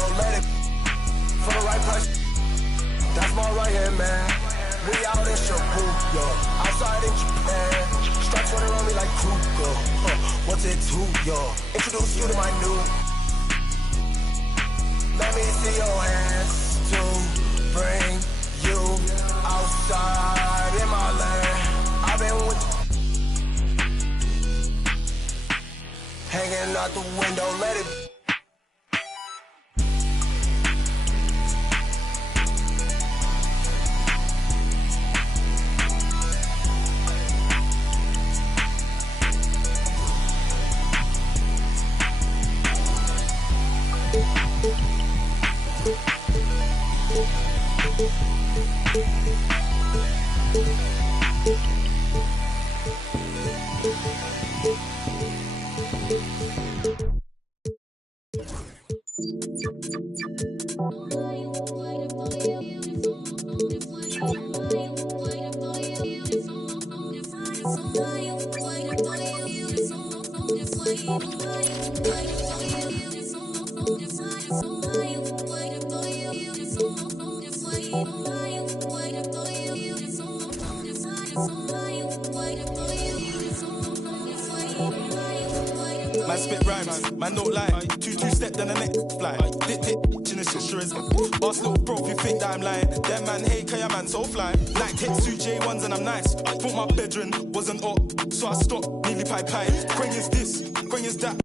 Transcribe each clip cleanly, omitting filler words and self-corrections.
window, let it for the right price. That's my right hand man. We out in Shibuya, outside in Japan. Stripes running around me like Kruger. What's it to ya? Introduce you to my new. Let me see your hands to bring you outside in my land. I've been with hanging out the window, let it. Man spit rhymes, man don't lie. Two step then the next fly. Dick, in the shit sure is. Boss little bro, if you think that I'm lying. Them man hate, cause your man so fly. Like hits two J1s and I'm nice. I thought my bedroom wasn't up, so I stopped, nearly pie. Quang is this, Quang is that.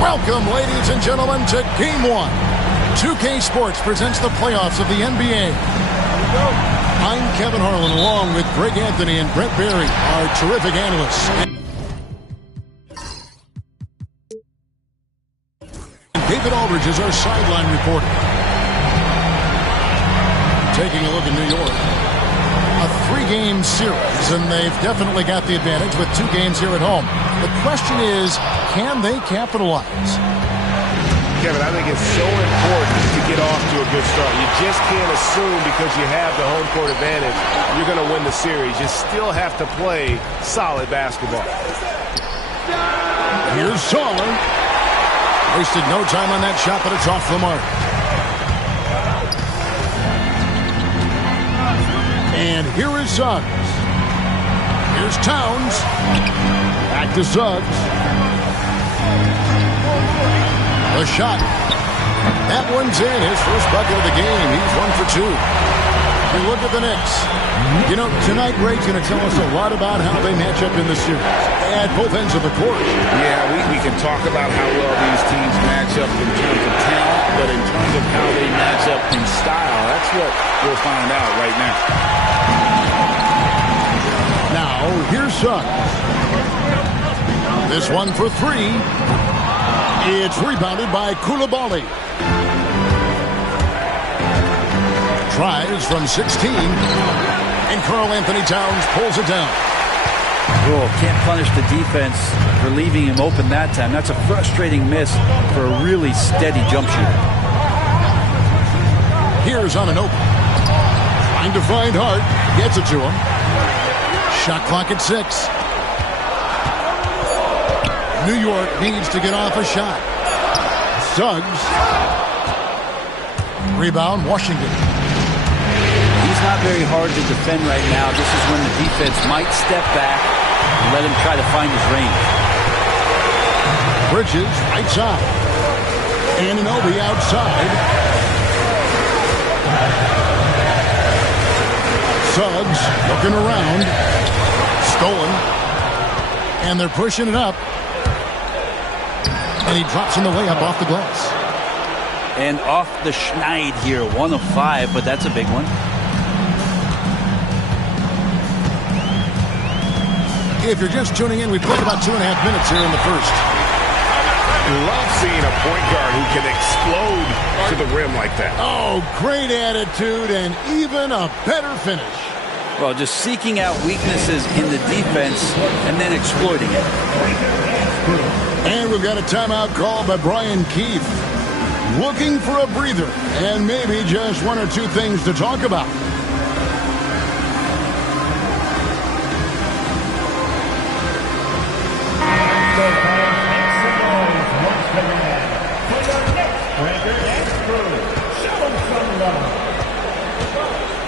Welcome, ladies and gentlemen, to Game 1. 2K Sports presents the playoffs of the NBA. I'm Kevin Harlan, along with Greg Anthony and Brett Berry, our terrific analysts. And David Aldridge is our sideline reporter. Taking a look at New York. A 3-game series, and they've definitely got the advantage with 2 games here at home. The question is, can they capitalize? Kevin, I think it's so important to get off to a good start. You just can't assume because you have the home court advantage you're going to win the series. You still have to play solid basketball. Here's Taller. Wasted no time on that shot, but it's off the mark. here is Suggs. Here's Towns. Back to Suggs. The shot. That one's in. His first bucket of the game. He's 1 for 2. We look at the Knicks. You know, tonight Greg's going to tell us a lot about how they match up in the series at both ends of the court. Yeah, we can talk about how well these teams match up in terms of talent, but in terms of how they match up in style, that's what we'll find out right now. Now, here's Suggs. This one for 3. It's rebounded by Coulibaly. Tries from 16. And Karl-Anthony Towns pulls it down. Oh, can't punish the defense for leaving him open that time. That's a frustrating miss for a really steady jump shooter. Here's on an open. Trying to find Hart. Gets it to him. Shot clock at 6. New York needs to get off a shot. Suggs. Rebound, Washington. He's not very hard to defend right now. This is when the defense might step back and let him try to find his range. Bridges, right side. Anunoby outside. Suggs looking around. Stolen. And they're pushing it up. And he drops in the layup off the glass. And off the schneid here, 1 of 5, but that's a big one. If you're just tuning in, we played about 2.5 minutes here in the first. Love seeing a point guard who can explode to the rim like that. Oh, great attitude and even a better finish. Well, just seeking out weaknesses in the defense and then exploiting it. And we've got a timeout called by Brian Keefe. Looking for a breather and maybe just 1 or 2 things to talk about.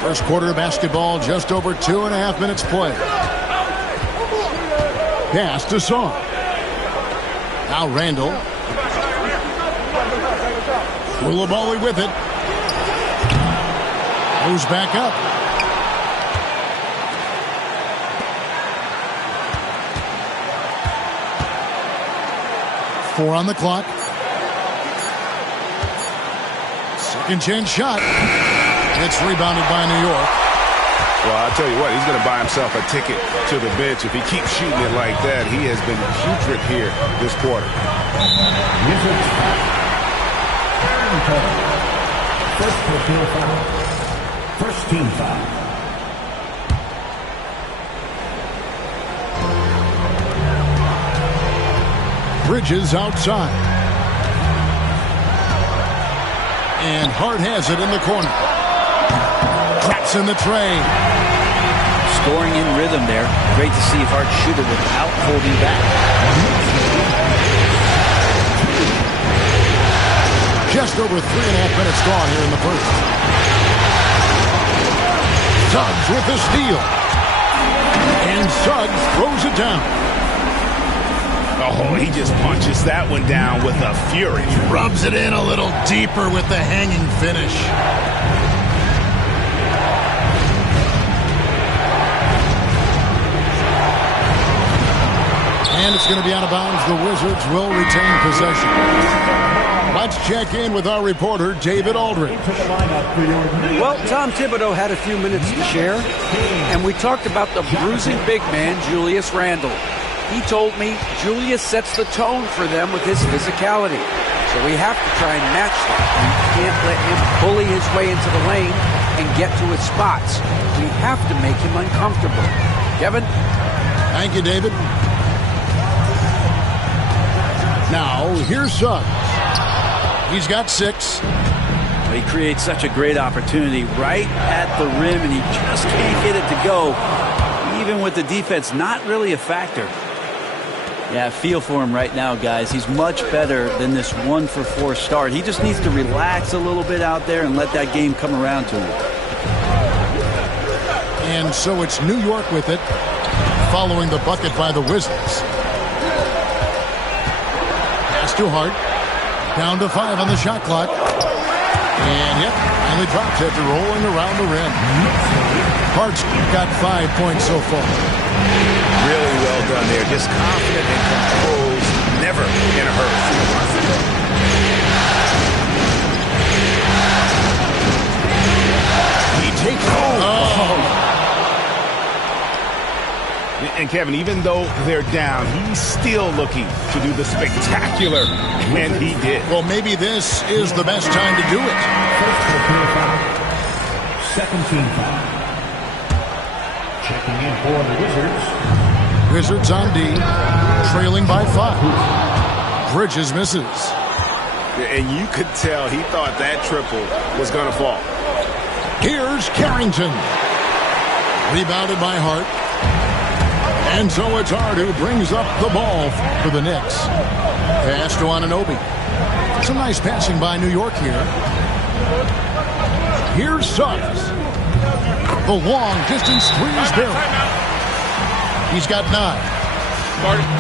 First quarter of basketball, just over 2.5 minutes play. Pass to Song. Now Randall. Coulibaly with it. Moves back up. Four on the clock. Second chance shot. It's rebounded by New York. Well, I'll tell you what, he's going to buy himself a ticket to the bench. If he keeps shooting it like that, he has been putrid here this quarter. First team foul. Bridges outside. And Hart has it in the corner. Traps in the tray. Scoring in rhythm there. Great to see Hart shoot it without holding back. Just over 3.5 minutes gone here in the first. Suggs with the steal. And Suggs throws it down. Oh, he just punches that one down with a fury. Rubs it in a little deeper with the hanging finish. And it's going to be out of bounds. The Wizards will retain possession. Let's check in with our reporter, David Aldridge. Well, Tom Thibodeau had a few minutes to share, and we talked about the bruising big man, Julius Randle. He told me Julius sets the tone for them with his physicality. So we have to try and match that. We can't let him bully his way into the lane and get to his spots. We have to make him uncomfortable. Kevin? Thank you, David. Now, here's Suggs. He's got 6. He creates such a great opportunity right at the rim, and he just can't get it to go. Even with the defense not really a factor. Yeah, I feel for him right now, guys. He's much better than this 1-for-4 start. He just needs to relax a little bit out there and let that game come around to him. And so it's New York with it, following the bucket by the Wizards. Pass to Hart. Down to 5 on the shot clock. And, yep, finally drops after rolling around the rim. Hart's got 5 points so far. Really well done there. Just confident and composed. Never in a hurry. He takes And Kevin, even though they're down, he's still looking to do the spectacular, and he did. Well, maybe this is the best time to do it. First personal foul. Second team foul. Checking in for the Wizards. Wizards on D, trailing by 5. Bridges misses. And you could tell he thought that triple was going to fall. Here's Carrington. Rebounded by Hart. And so it's Hart who brings up the ball for the Knicks. Pass to Anunoby. Some nice passing by New York here. Here's Suggs. The long distance three is there. He's got 9.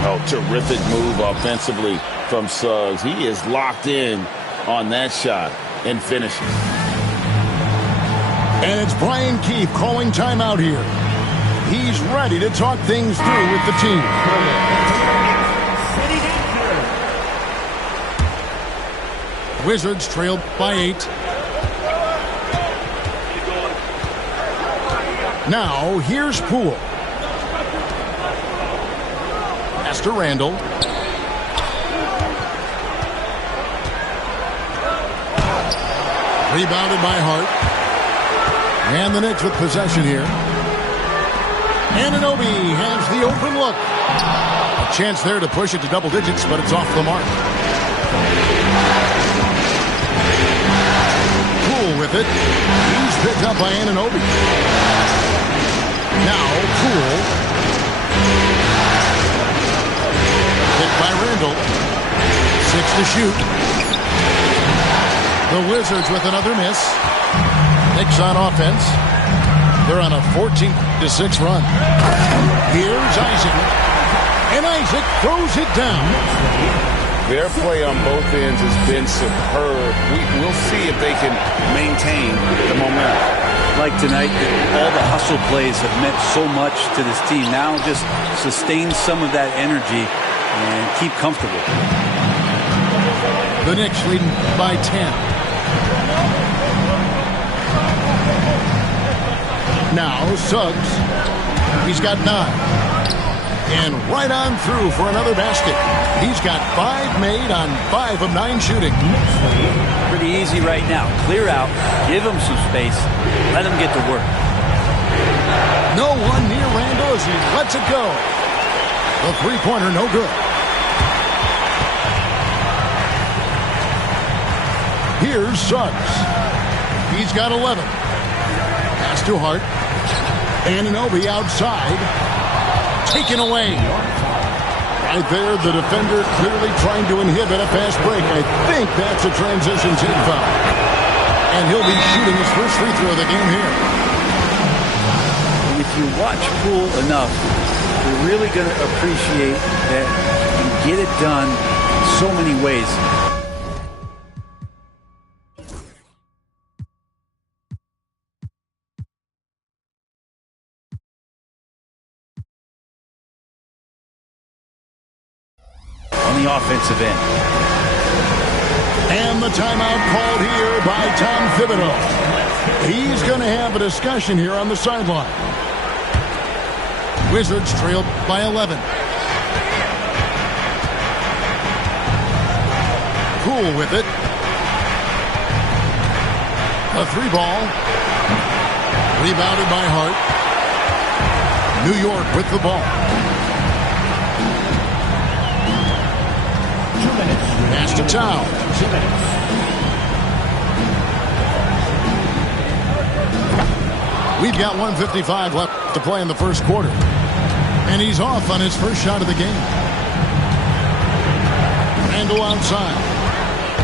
Oh, terrific move offensively from Suggs. He is locked in on that shot and finishes. And it's Brian Keefe calling timeout here. He's ready to talk things through with the team. Wizards trailed by 8. Now, here's Poole. Pass to Randall. Rebounded by Hart. And the Knicks with possession here. Anunoby has the open look. A chance there to push it to double digits, but it's off the mark. Poole with it. He's picked up by Anunoby. Now Poole. Hit by Randall. 6 to shoot. The Wizards with another miss. Knicks on offense. They're on a 14-6 run. Here's Isaac. And Isaac throws it down. Their play on both ends has been superb. We'll see if they can maintain the momentum. Like tonight, all the hustle plays have meant so much to this team. Now just sustain some of that energy and keep comfortable. The Knicks leading by 10. Now Suggs. He's got 9. And right on through for another basket. He's got 5 made on 5 of 9 shooting. Pretty easy right now. Clear out. Give him some space. Let him get to work. No one near Randall as he lets it go. The three-pointer no good. Here's Suggs. He's got 11. Pass to Hart. Anunoby outside. Taken away. Right there, the defender clearly trying to inhibit a fast break. I think that's a transition team foul. And he'll be shooting his first free throw of the game here. And if you watch Poole enough, you're really going to appreciate that you can get it done in so many ways. On the offensive end. And the timeout called here by Tom Thibodeau. He's going to have a discussion here on the sideline. Wizards trailed by 11. Poole with it. A 3-ball. Rebounded by Hart. New York with the ball. 2 minutes. Pass to Towns. 2 minutes. We've got 1:55 left to play in the first quarter. And he's off on his first shot of the game. Randall outside.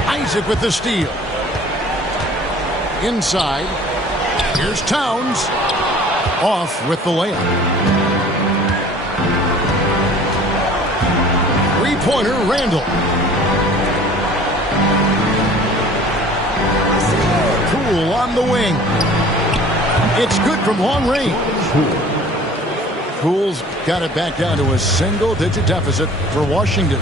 Isaac with the steal. Inside. Here's Towns. Off with the layup. Three-pointer, Randall. Poole on the wing. It's good from long range. Poole's got it back down to a single-digit deficit for Washington.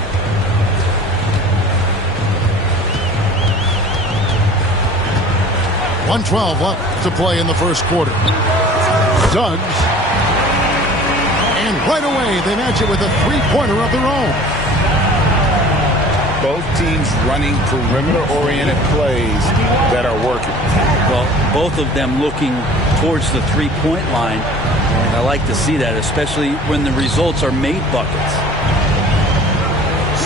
.112 left to play in the first quarter. Suggs. And right away, they match it with a three-pointer of their own. Both teams running perimeter-oriented plays that are working. Well, both of them looking towards the three-point line. And I like to see that, especially when the results are made buckets.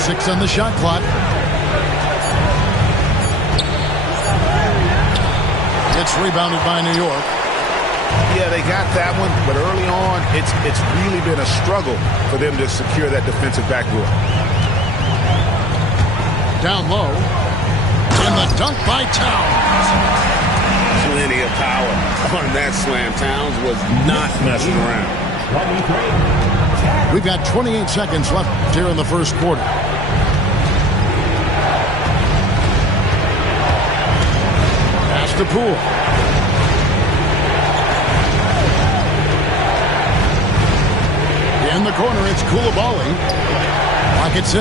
6 on the shot clock. It's rebounded by New York. Yeah, they got that one, but early on, it's really been a struggle for them to secure that defensive backboard. Down low. And the dunk by Towns. Plenty of power on that slam. Towns was not messing around. We've got 28 seconds left here in the first quarter. Pass to Poole. In the corner, it's Coulibaly. Clock at 6.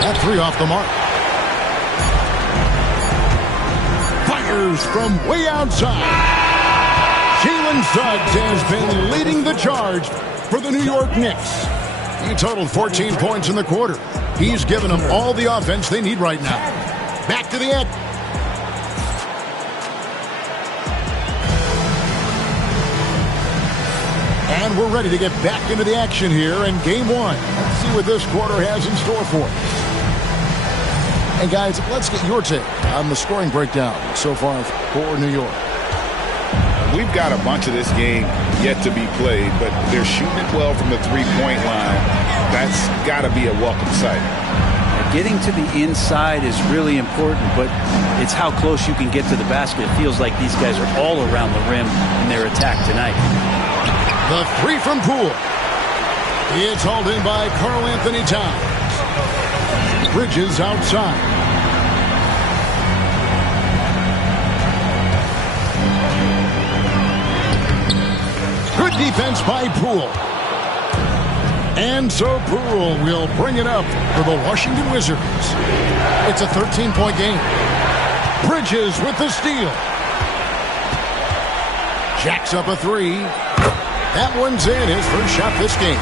That three off the mark. Fires from way outside. Jalen Suggs has been leading the charge for the New York Knicks. He totaled 14 points in the quarter. He's given them all the offense they need right now. Back to the end. And we're ready to get back into the action here in Game 1. Let's see what this quarter has in store for us. Hey, guys, let's get your take on the scoring breakdown so far for New York. We've got a bunch of this game yet to be played, but they're shooting it well from the three-point line. That's got to be a welcome sight. Getting to the inside is really important, but it's how close you can get to the basket. It feels like these guys are all around the rim in their attack tonight. The three from Poole. It's hauled in by Karl Anthony Towns. Bridges outside. Good defense by Poole. And so Poole will bring it up for the Washington Wizards. It's a 13-point game. Bridges with the steal. Jacks up a three. That one's in, his first shot this game.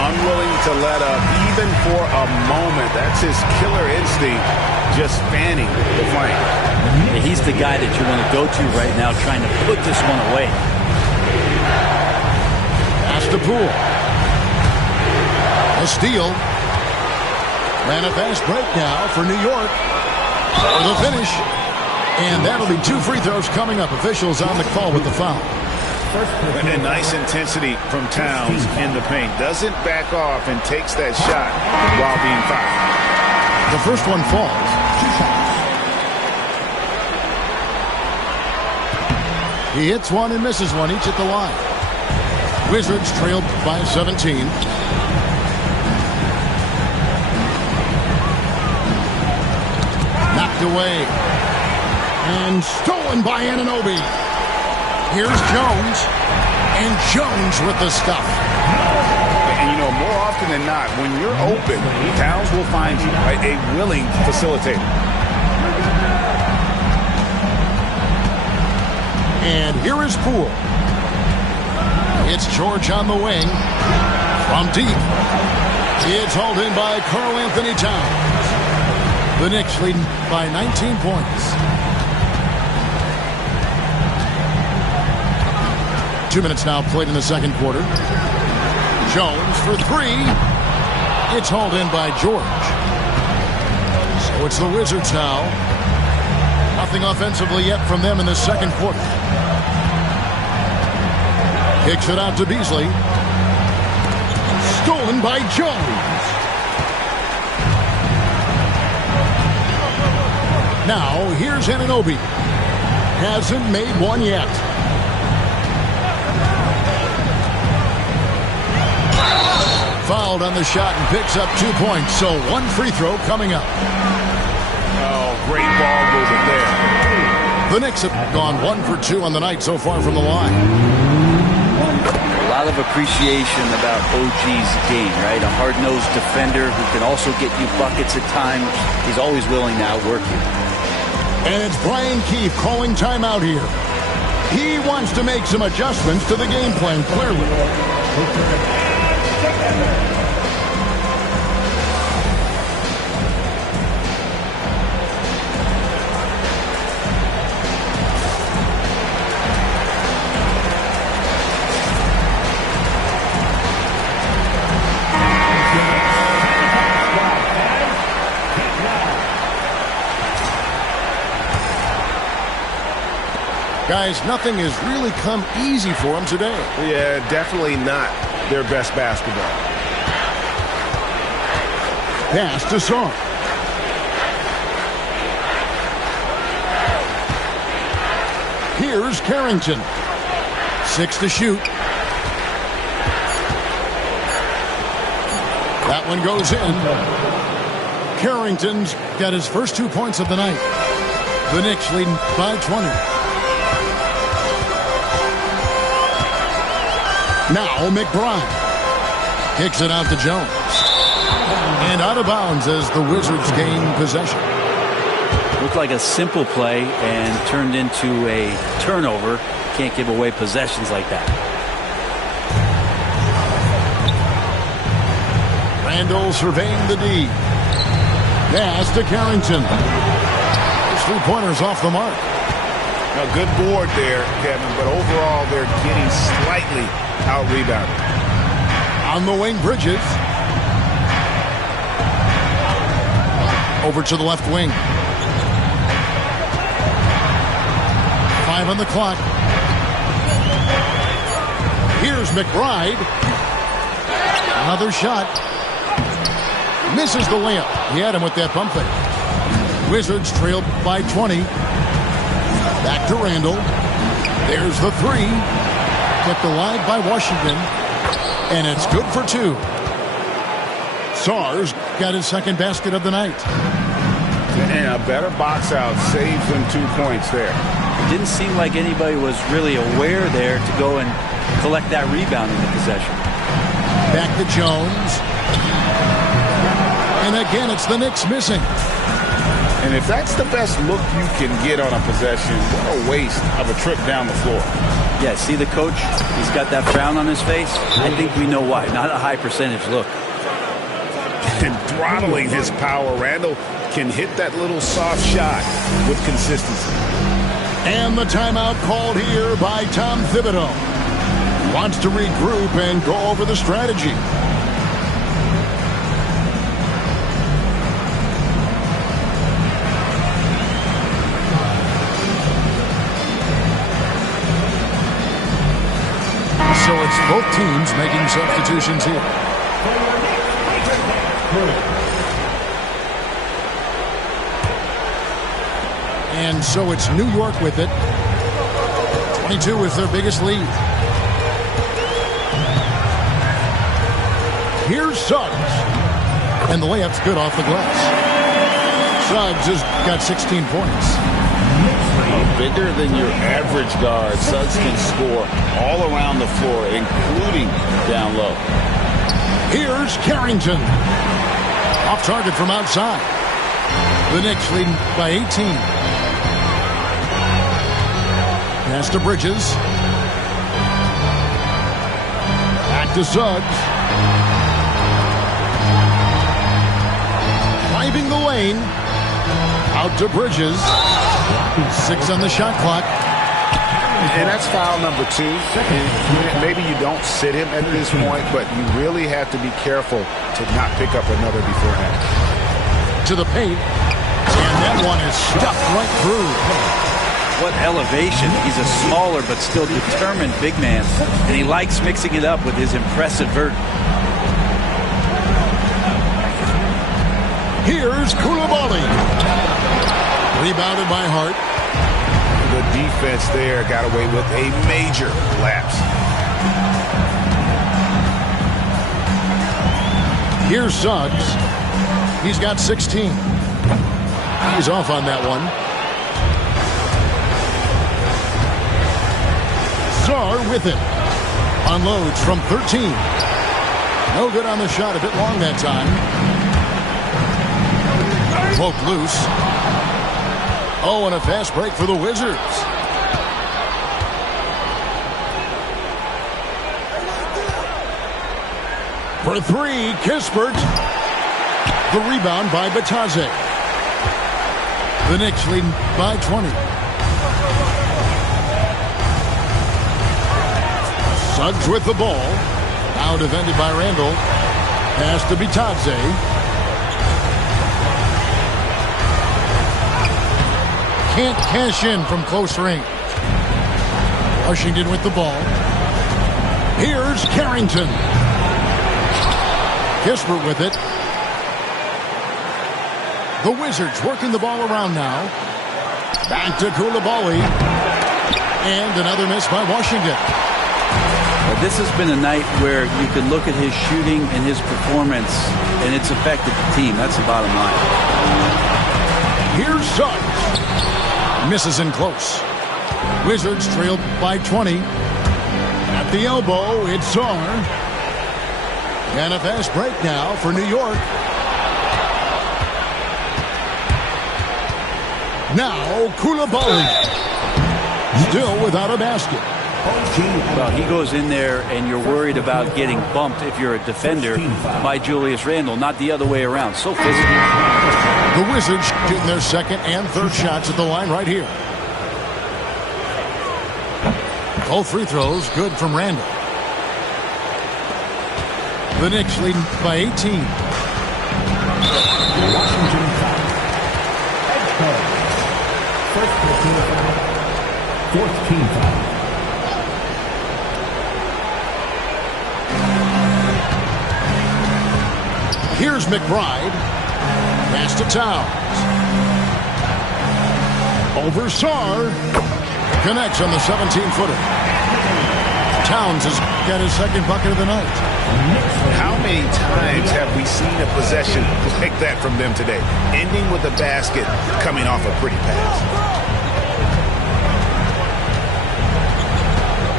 Unwilling to let up even for a moment. That's his killer instinct, just fanning the flank. Yeah, he's the guy that you want to go to right now, trying to put this one away. Pass to Poole. A steal. Ran a fast break now for New York. For the finish. And that'll be 2 free throws coming up. Officials on the call with the foul. And nice intensity from Towns in the paint. Doesn't back off and takes that shot while being fouled. The first one falls. He hits one and misses one, each at the line. Wizards trailed by 17. Knocked away. And stolen by Anunoby. Here's Jones. And Jones with the stuff. And, you know, more often than not, when you're open, Towns will find you, right? A willing facilitator. And here is Poole. It's George on the wing. From deep. It's hauled in by Karl Anthony Towns. The Knicks leading by 19 points. 2 minutes now played in the second quarter. Jones for three. It's hauled in by George. So it's the Wizards now. Nothing offensively yet from them in the second quarter. Kicks it out to Beasley. Stolen by Jones. Now here's Anunoby. hasn't made one yet. Fouled on the shot and picks up 2 points. So one free throw coming up. Oh, great ball movement there. The Knicks have gone 1 for 2 on the night so far from the line. A lot of appreciation about OG's game, right? A hard-nosed defender who can also get you buckets at times. He's always willing to outwork you. And it's Brian Keefe calling timeout here. He wants to make some adjustments to the game plan, clearly. Guys, nothing has really come easy for them today. Yeah, definitely not their best basketball. Pass to Song. Here's Carrington. 6 to shoot. That one goes in. Carrington's got his first 2 points of the night. The Knicks leading by 20. Now McBride kicks it out to Jones. And out of bounds as the Wizards gain possession. Looked like a simple play and turned into a turnover. Can't give away possessions like that. Randall surveying the D. Pass to Carrington. His 3-pointers off the mark. A good board there, Kevin, but overall they're getting slightly out-rebounded. On the wing, Bridges. Over to the left wing. 5 on the clock. Here's McBride. Another shot. Misses the layup. He had him with that pump fake. Wizards trailed by 20. Back to Randall. There's the 3. Kept alive by Washington. And it's good for 2. Sars got his second basket of the night. And a better box out saves them 2 points there. It didn't seem like anybody was really aware there to go and collect that rebound in the possession. Back to Jones. And again, it's the Knicks missing. And if that's the best look you can get on a possession, what a waste of a trip down the floor. Yeah, see the coach? He's got that frown on his face. I think we know why. Not a high percentage look. And throttling his power, Randall can hit that little soft shot with consistency. And the timeout called here by Tom Thibodeau. Wants to regroup and go over the strategy. So it's both teams making substitutions here. And so it's New York with it. 22 with their biggest lead. Here's Suggs. And the layup's good off the glass. Suggs has got 16 points. Bigger than your average guard, Suggs can score all around the floor, including down low. Here's Carrington. Off target from outside. The Knicks leading by 18. Pass to Bridges. Back to Suggs. Driving the lane. Out to Bridges. 6 on the shot clock. And that's foul number 2. Maybe you don't sit him at this point, but you really have to be careful to not pick up another beforehand. To the paint. And that one is stuffed right through. What elevation. He's a smaller but still determined big man. And he likes mixing it up with his impressive vert. Here's Coulibaly. Rebounded by Hart. The Good defense there. Got away with a major lapse. Here's Suggs. He's got 16. He's off on that one. Czar with it. Unloads from 13. No good on the shot. A bit long that time. Poked loose. Oh, and a fast break for the Wizards. For three, Kispert. The rebound by Batadze. The Knicks lead by 20. Suggs with the ball. Now defended by Randall. Pass to Batadze. Can't cash in from close range. Washington with the ball. Here's Carrington. Kispert with it. The Wizards working the ball around now. Back to Coulibaly. And another miss by Washington. But this has been a night where you can look at his shooting and his performance, and it's affected the team. That's the bottom line. Here's Suggs. Misses in close. Wizards trailed by 20. At the elbow, it's Czar. And a fast break now for New York. Now Coulibaly. Still without a basket. Well, he goes in there and you're worried about getting bumped if you're a defender by Julius Randle, not the other way around. So physical. The Wizards shooting their second and third shots at the line right here. Both free throws good from Randle. The Knicks leading by 18. Washington foul. Head coach. First team foul. Fourth team foul. Here's McBride. Pass to Towns. Over Czar. Connects on the 17-footer. Towns has got his second bucket of the night. How many times have we seen a possession like that from them today? Ending with a basket, coming off a pretty pass.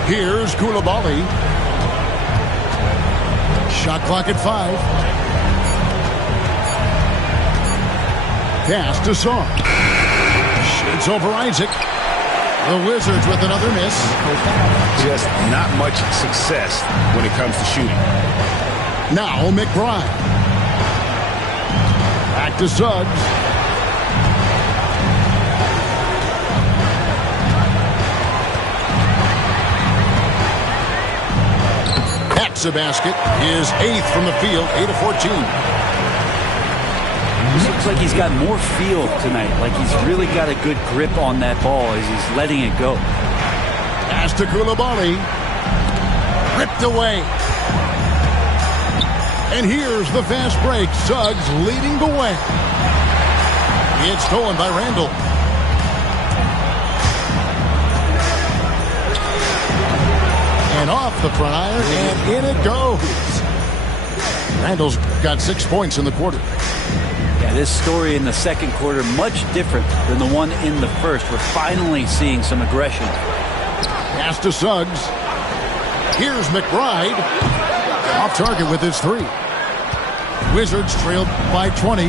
Here's Coulibaly. Shot clock at 5. Pass to Czar. Shoots over Isaac. The Wizards with another miss. Just not much success when it comes to shooting. Now McBride. Back to Suggs. That's a basket. His 8th from the field, 8 of 14. It looks like he's got more feel tonight, like he's really got a good grip on that ball as he's letting it go. Pass to Coulibaly. Ripped away. And here's the fast break. Suggs leading the way. It's stolen by Randall. And off the front iron, and in it goes. Randall's got 6 points in the quarter. Yeah, this story in the second quarter, much different than the one in the first. We're finally seeing some aggression. Pass to Suggs. Here's McBride. Off target with his 3. Wizards trailed by 20.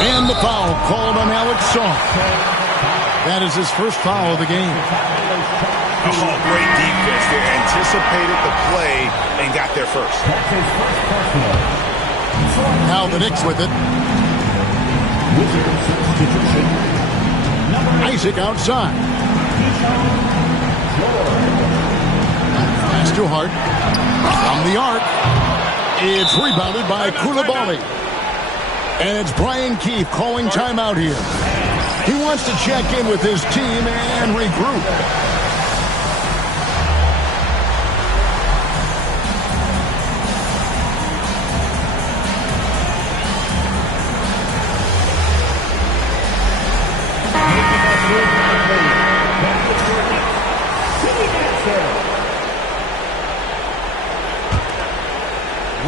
And the foul called on Alex Czar. That is his first foul of the game. Oh, great defense there. Anticipated the play and got there first. That's his first personal. Now the Knicks with it. Wizards substitution. Isaac outside. Pass to Hart. From the arc. It's rebounded by Coulibaly. And it's Brian Keefe calling timeout here. He wants to check in with his team and regroup.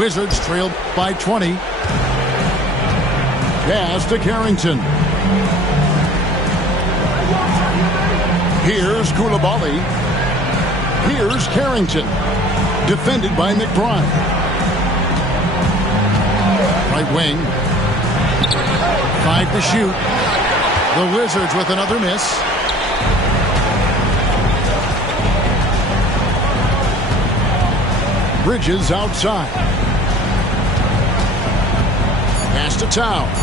Wizards trail by 20. Pass to Carrington. Here's Koulibaly. Here's Carrington. Defended by McBride. Right wing. 5 to shoot. The Wizards with another miss. Bridges outside. Pass to Towns.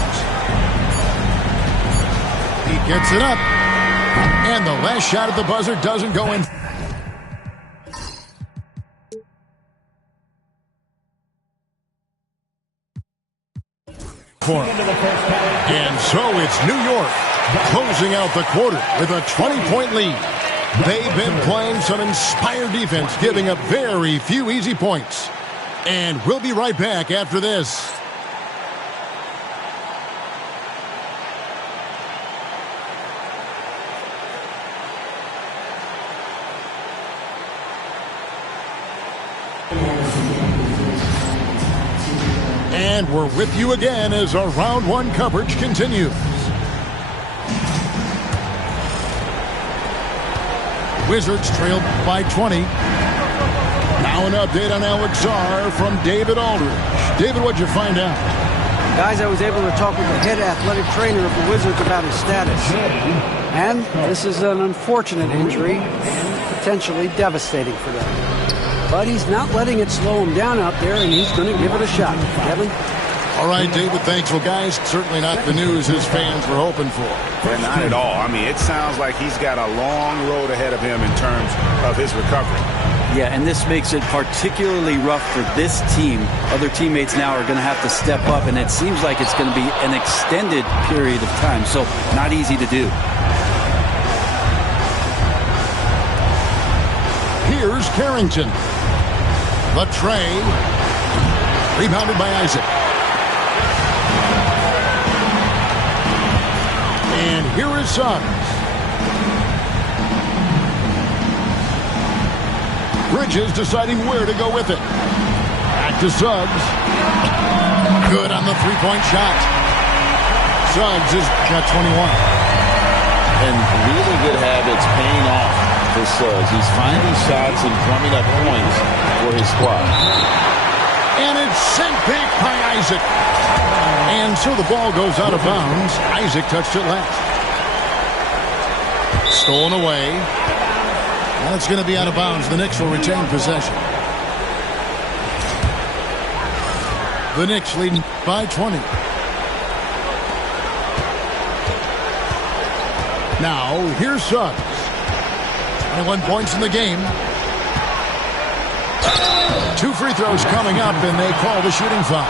He gets it up. And the last shot at the buzzer doesn't go in. And so it's New York closing out the quarter with a 20-point lead. They've been playing some inspired defense, giving up very few easy points. And we'll be right back after this. And we're with you again as our round one coverage continues. Wizards trailed by 20. Now an update on Alex Sarr from David Aldridge. David, what'd you find out? Guys, I was able to talk with the head athletic trainer of the Wizards about his status. And this is an unfortunate injury and potentially devastating for them. But he's not letting it slow him down out there, and he's going to give it a shot. Kevin? All right, David, thanks. Well, guys, certainly not the news his fans were hoping for. Yeah, not at all. I mean, it sounds like he's got a long road ahead of him in terms of his recovery. Yeah, and this makes it particularly rough for this team. Other teammates now are going to have to step up, and it seems like it's going to be an extended period of time, so not easy to do. Here's Carrington. The tray. Rebounded by Isaac. And here is Suggs. Bridges deciding where to go with it. Back to Suggs. Good on the three-point shot. Suggs has got 21. And really good habits paying off for Suggs. He's finding shots and drumming up points for his squad. And it's sent back by Isaac. And so the ball goes out of bounds. Isaac touched it last. Stolen away. Now it's going to be out of bounds. The Knicks will retain possession. The Knicks leading by 20. Now, here's Suggs. 21 points in the game. 2 free throws coming up, and they call the shooting foul.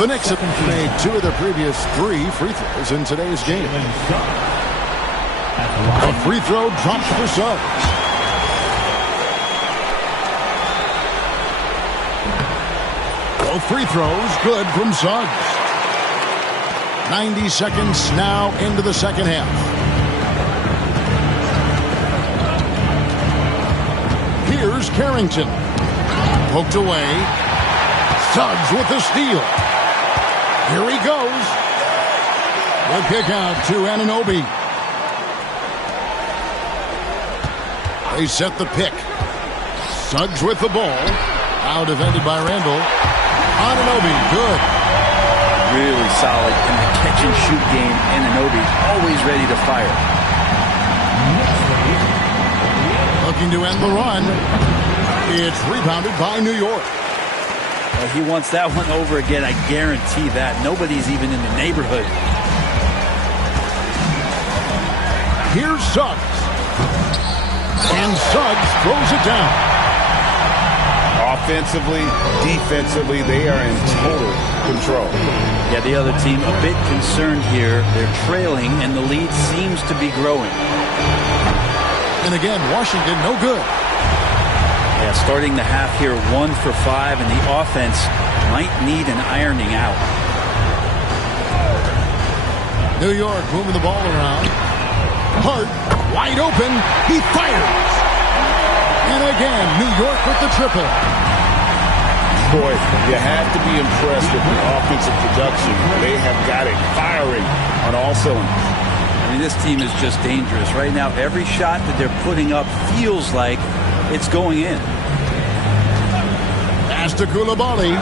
The Knicks have made 2 of their previous 3 free throws in today's game. A free throw drops for Suggs. Both free throws good from Suggs. 90 seconds now into the second half. Here's Carrington. Poked away. Suggs with the steal. Here he goes. The kick out to Anunoby. They set the pick. Suggs with the ball. Now defended by Randall. Anunoby, good. Really solid in the catch-and-shoot game. Anunoby always ready to fire. Looking to end the run. It's rebounded by New York. Well, he wants that one over again, I guarantee that. Nobody's even in the neighborhood. Here's Suggs. And Suggs throws it down. Offensively, defensively, they are in total control. Yeah, the other team a bit concerned here. They're trailing, and the lead seems to be growing. And again, Washington no good. Yeah, starting the half here 1 for 5, and the offense might need an ironing out. New York moving the ball around. Hart, wide open. He fires. And again, New York with the triple. Boy, you have to be impressed with the offensive production. They have got it firing on all cylinders. I mean, this team is just dangerous. Right now, every shot that they're putting up feels like it's going in. Pass to Coulibaly.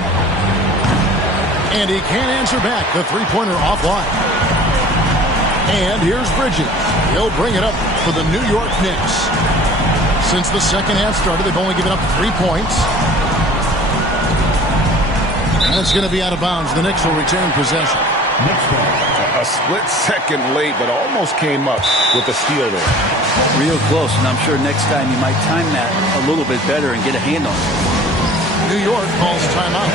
And he can't answer back. The three-pointer offline. And here's Bridges. He'll bring it up for the New York Knicks. Since the second half started, they've only given up 3 points. That's going to be out of bounds. The Knicks will retain possession. A split second late, but almost came up with a steal there. Real close, and I'm sure next time you might time that a little bit better and get a hand on it. New York calls timeout.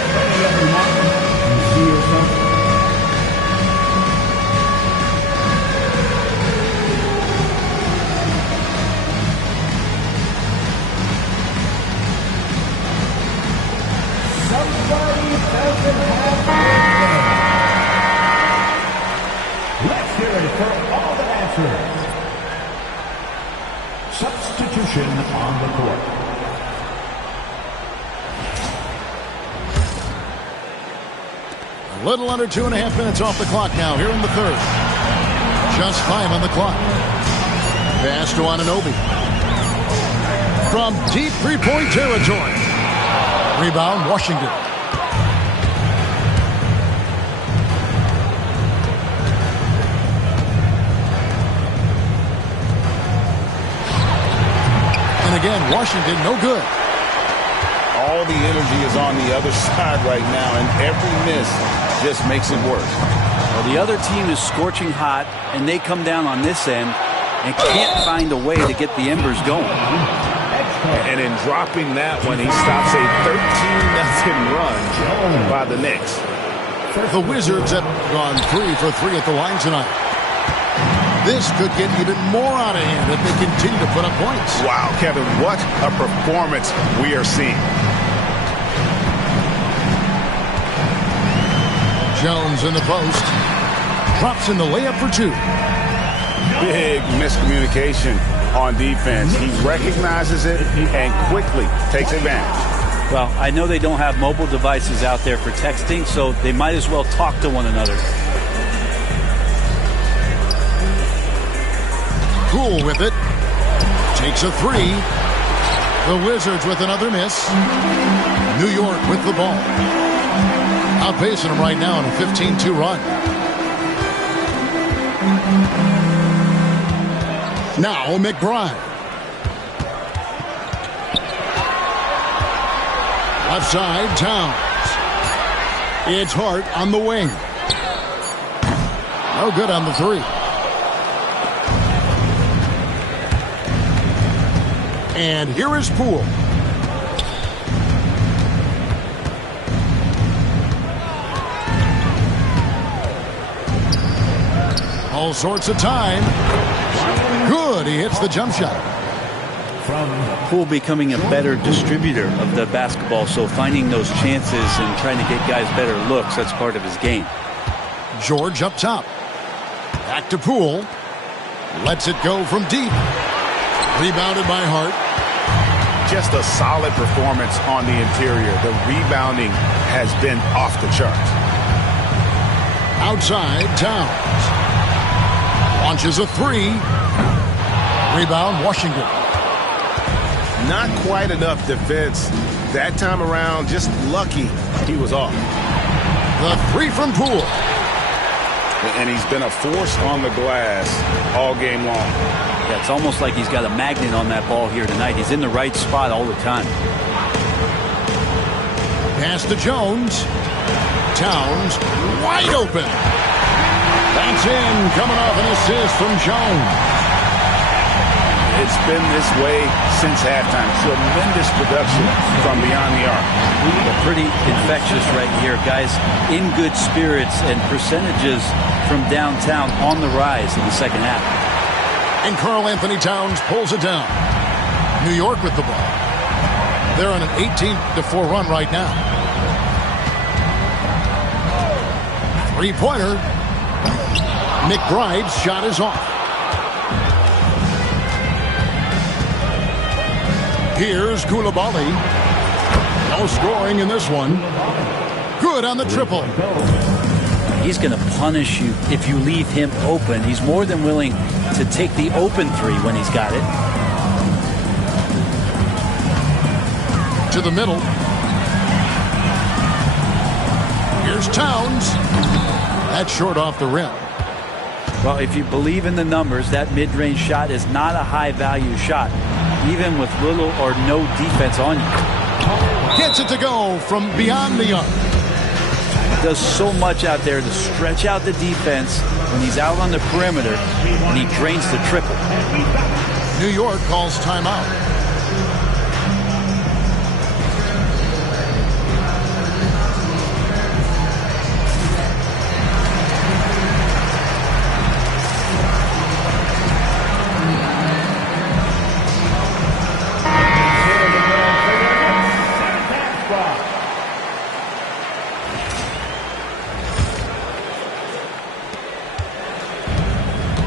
Let's hear it for all the answers. Substitution on the court. A little under 2.5 minutes off the clock now here in the third. Just 5 on the clock. Pass to Anunoby. From deep three-point territory. Rebound, Washington. And again, Washington, no good. All the energy is on the other side right now, and every miss just makes it worse. Well, the other team is scorching hot, and they come down on this end and can't find a way to get the embers going. And in dropping that one, he stops a 13-0 run by the Knicks. The Wizards have gone 3 for 3 at the line tonight. This could get even more out of hand if they continue to put up points. Wow, Kevin, what a performance we are seeing. Jones in the post. Drops in the layup for 2. Big miscommunication on defense. He recognizes it and quickly takes advantage. Well, I know they don't have mobile devices out there for texting, so they might as well talk to one another. Cool with it. Takes a 3. The Wizards with another miss. New York with the ball. Outpacing them right now on a 15-2 run. Now McBride. Left side, Towns. It's Hart on the wing. No good on the 3. And here is Poole. All sorts of time. Good. He hits the jump shot. Poole becoming a better distributor of the basketball, so finding those chances and trying to get guys better looks, that's part of his game. George up top. Back to Poole. Lets it go from deep. Rebounded by Hart. Just a solid performance on the interior. The rebounding has been off the charts. Outside, Towns. Launches a 3. Rebound, Washington. Not quite enough defense that time around. Just lucky he was off. The 3 from Poole. And he's been a force on the glass all game long. Yeah, it's almost like he's got a magnet on that ball here tonight. He's in the right spot all the time. Pass to Jones. Towns wide open. That's in, coming off an assist from Jones. It's been this way since halftime. Tremendous production from beyond the arc. They're pretty infectious right here. Guys in good spirits and percentages from downtown on the rise in the second half. And Karl Anthony Towns pulls it down. New York with the ball. They're on an 18-4 run right now. 3-pointer. McBride's shot is off. Here's Koulibaly. No scoring in this one. Good on the triple. He's going to punish you if you leave him open. He's more than willing to take the open three when he's got it. To the middle. Here's Towns. That's short off the rim. Well, if you believe in the numbers, that mid-range shot is not a high-value shot, even with little or no defense on you. Gets it to go from beyond the arc. Does so much out there to stretch out the defense when he's out on the perimeter, and he drains the triple. New York calls timeout.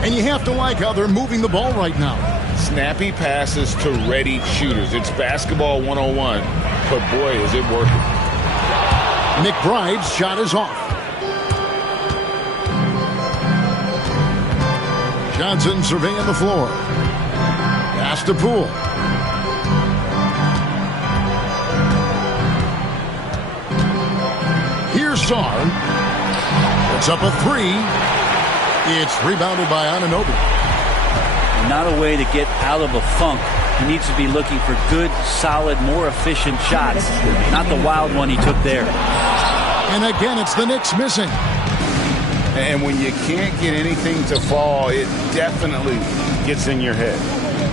And you have to like how they're moving the ball right now. Snappy passes to ready shooters. It's basketball 101, but boy, is it working. McBride's shot is off. Johnson surveying the floor. Pass to Poole. Here's Sarr. Puts up a three. It's rebounded by Anunoby. Not a way to get out of a funk. He needs to be looking for good, solid, more efficient shots. Not the wild one he took there. And again, it's the Knicks missing. And when you can't get anything to fall, it definitely gets in your head.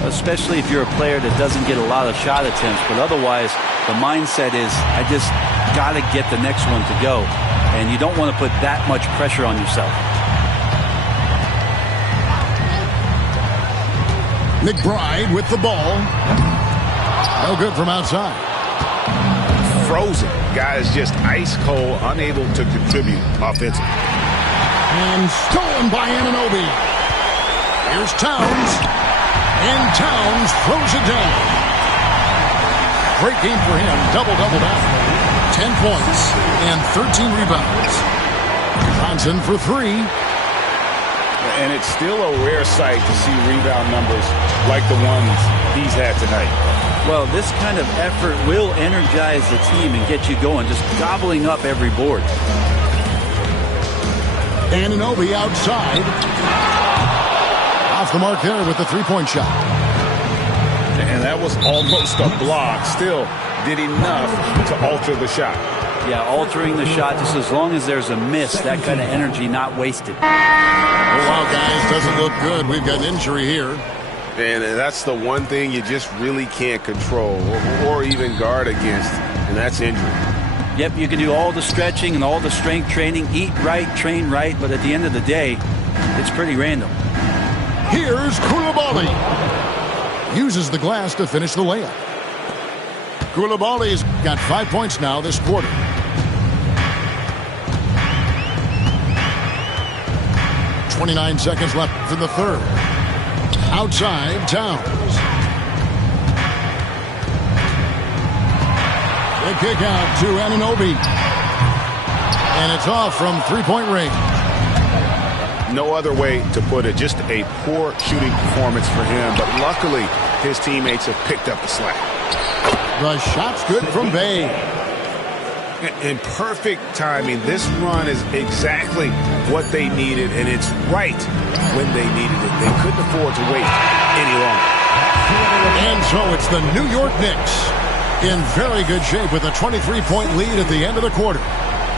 Especially if you're a player that doesn't get a lot of shot attempts. But otherwise, the mindset is, I just got to get the next one to go. And you don't want to put that much pressure on yourself. McBride with the ball. No good from outside. Frozen. Guy is just ice cold, unable to contribute offensively. And stolen by Anunoby. Here's Towns. And Towns throws it down. Great game for him. Double-double now. 10 points and 13 rebounds. Johnson for three. And it's still a rare sight to see rebound numbers like the ones he's had tonight. Well, this kind of effort will energize the team and get you going, just gobbling up every board. Anunoby outside. Off the mark there with the three-point shot. And that was almost a block. Still did enough to alter the shot. Yeah, altering the shot just as long as there's a miss, that kind of energy not wasted. Oh, wow, guys, doesn't look good. We've got an injury here. And that's the one thing you just really can't control or even guard against, and that's injury. Yep, you can do all the stretching and all the strength training, eat right, train right, but at the end of the day, it's pretty random. Here's Koulibaly. Uses the glass to finish the layup. Koulibaly's got 5 points now this quarter. .29 seconds left in the third. Outside, Towns. The kick out to Anunoby. And it's off from three-point range. No other way to put it. Just a poor shooting performance for him. But luckily, his teammates have picked up the slack. The shot's good from Bay. In perfect timing, this run is exactly what they needed, and it's right when they needed it. They couldn't afford to wait any longer. And so it's the New York Knicks in very good shape with a 23-point lead at the end of the quarter.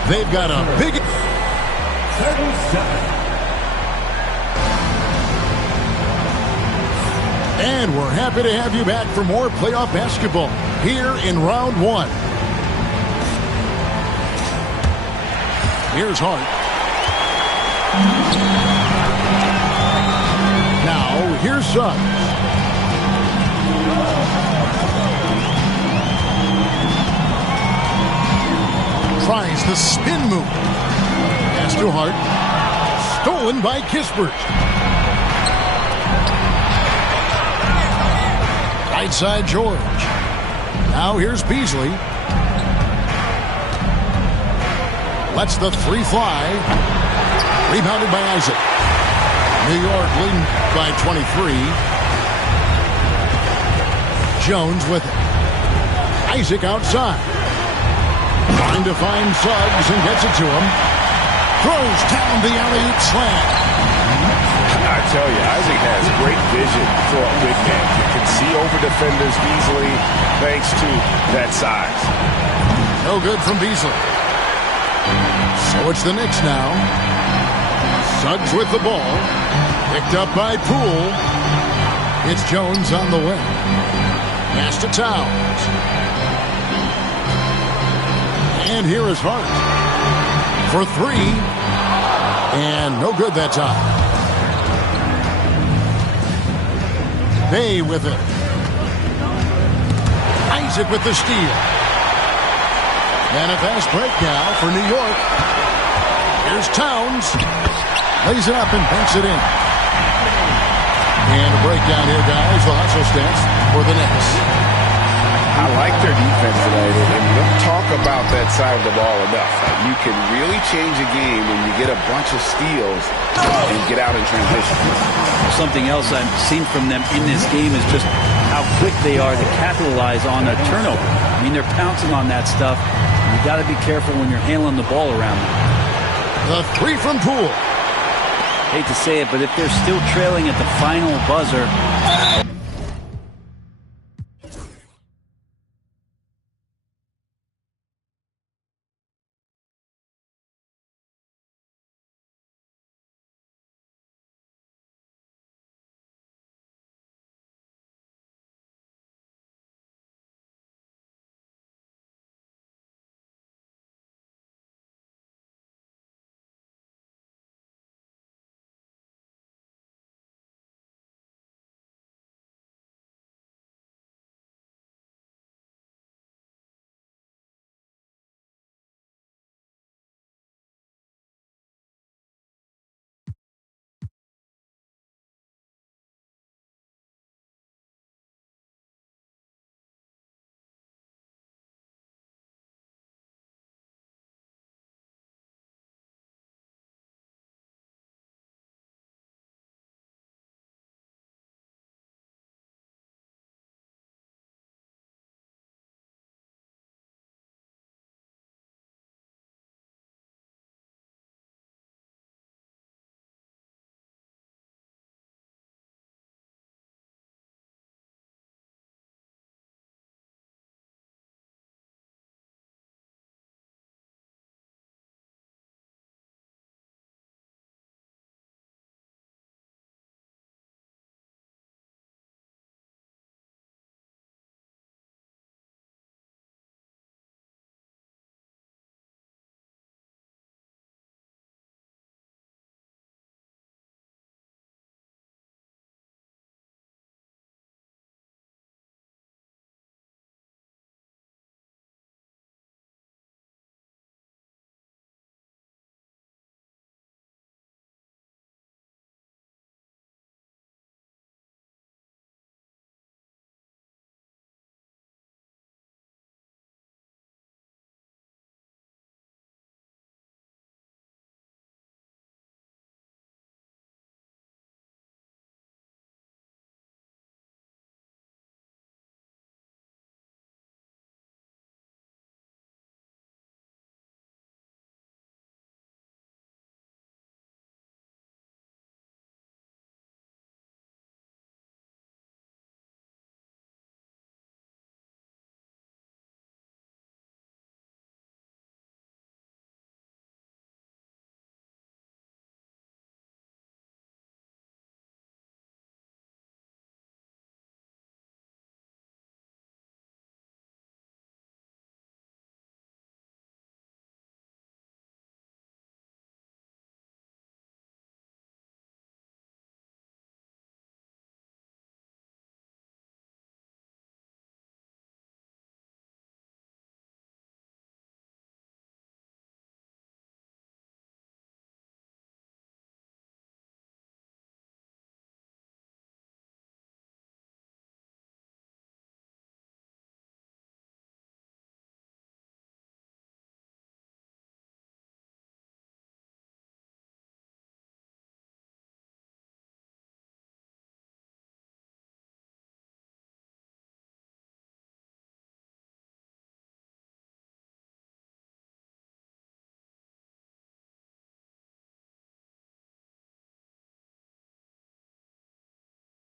They've got a big... 37. And we're happy to have you back for more playoff basketball here in round one. Here's Hart. Now, here's Suggs. Tries the spin move. Pass to Hart. Stolen by Kispert. Right side, George. Now here's Beasley. Lets the three fly. Rebounded by Isaac. New York leading by 23. Jones with it. Isaac outside. Trying to find Suggs and gets it to him. Throws down the alley-oop slam. I tell you, Isaac has great vision for a big man. He can see over defenders easily thanks to that size. No good from Beasley. So it's the Knicks now. Suggs with the ball. Picked up by Poole. It's Jones on the wing. Pass to Towns. And here is Hart. For three. And no good that time. Bay with it. Isaac with the steal. And a fast break now for New York. Here's Towns. Lays it up and banks it in. And a breakdown here, guys. The hustle stance for the Knicks. I like their defense tonight, and you don't talk about that side of the ball enough. You can really change a game when you get a bunch of steals and get out in transition. Something else I've seen from them in this game is just how quick they are to capitalize on a turnover. I mean, they're pouncing on that stuff. You got to be careful when you're handling the ball around them. The three from Poole. Hate to say it, but if they're still trailing at the final buzzer,